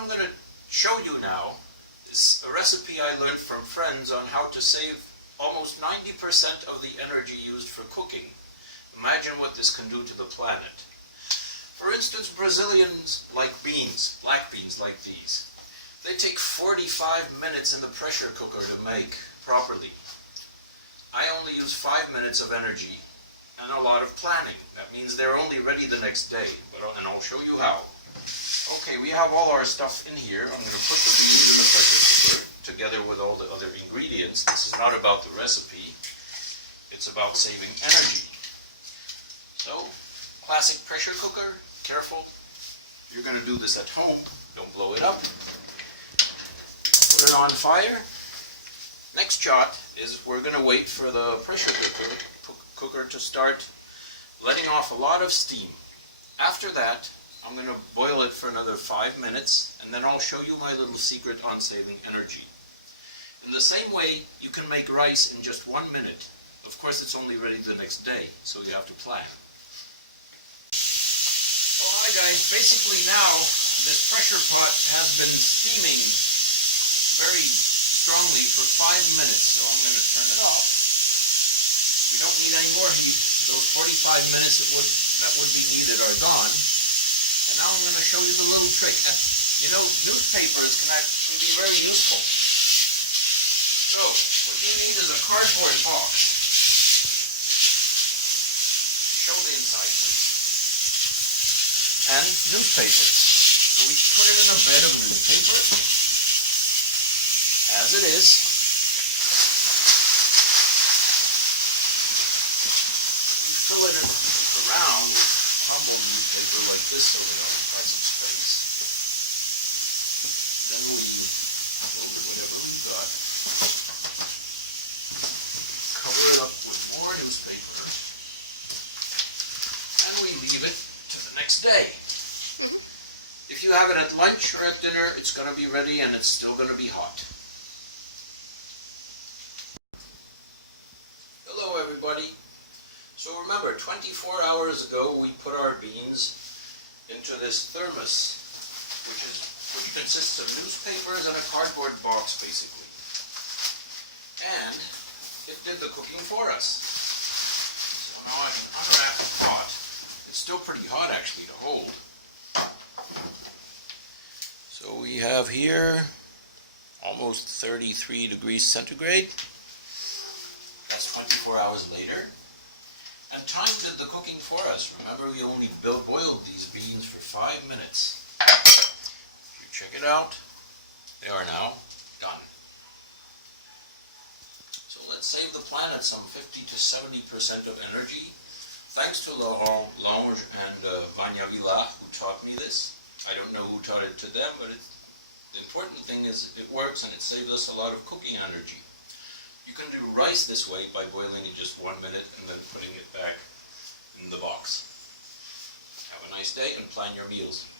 I'm going to show you now is a recipe I learned from friends on how to save almost 90% of the energy used for cooking. Imagine what this can do to the planet. For instance, Brazilians like beans, black beans like these. They take 45 minutes in the pressure cooker to make properly. I only use 5 minutes of energy and a lot of planning. That means they're only ready the next day, and I'll show you how. Okay, we have all our stuff in here. I'm going to put the beans in the pressure cooker together with all the other ingredients. This is not about the recipe. It's about saving energy. So, classic pressure cooker. Careful. You're going to do this at home. Don't blow it up. Put it on fire. Next shot is we're going to wait for the pressure cooker to start letting off a lot of steam. After that, I'm going to boil it for another 5 minutes, and then I'll show you my little secret on saving energy. In the same way, you can make rice in just 1 minute. Of course, it's only ready the next day, so you have to plan. So hi guys, basically now, this pressure pot has been steaming very strongly for 5 minutes, so I'm going to turn it off. We don't need any more heat. Those 45 minutes that would be needed are gone. And now I'm going to show you the little trick. You know, newspapers can be very useful. So, what you need is a cardboard box. Show the inside. And newspapers. So we put it in a bed of newspaper, as it is. We fill it around with crumpled newspaper like this so we don't try some space. Then we fold it whatever we got. Cover it up with more newspaper. And we leave it to the next day. If you have it at lunch or at dinner, it's going to be ready and it's still going to be hot. Hello everybody. So remember, 24 hours ago we put our beans into this thermos, which consists of newspapers and a cardboard box basically. And it did the cooking for us. So now I can unwrap the pot. It's still pretty hot actually to hold. So we have here almost 33 degrees centigrade. That's 24 hours later. And time did the cooking for us. Remember, we only boiled these beans for 5 minutes. If you check it out, they are now done. So let's save the planet some 50 to 70% of energy. Thanks to Lange and Vanya Villa, who taught me this. I don't know who taught it to them, but the important thing is it works and it saves us a lot of cooking energy. You can do rice this way by boiling it just 1 minute and then putting it back in the box. Have a nice day and plan your meals.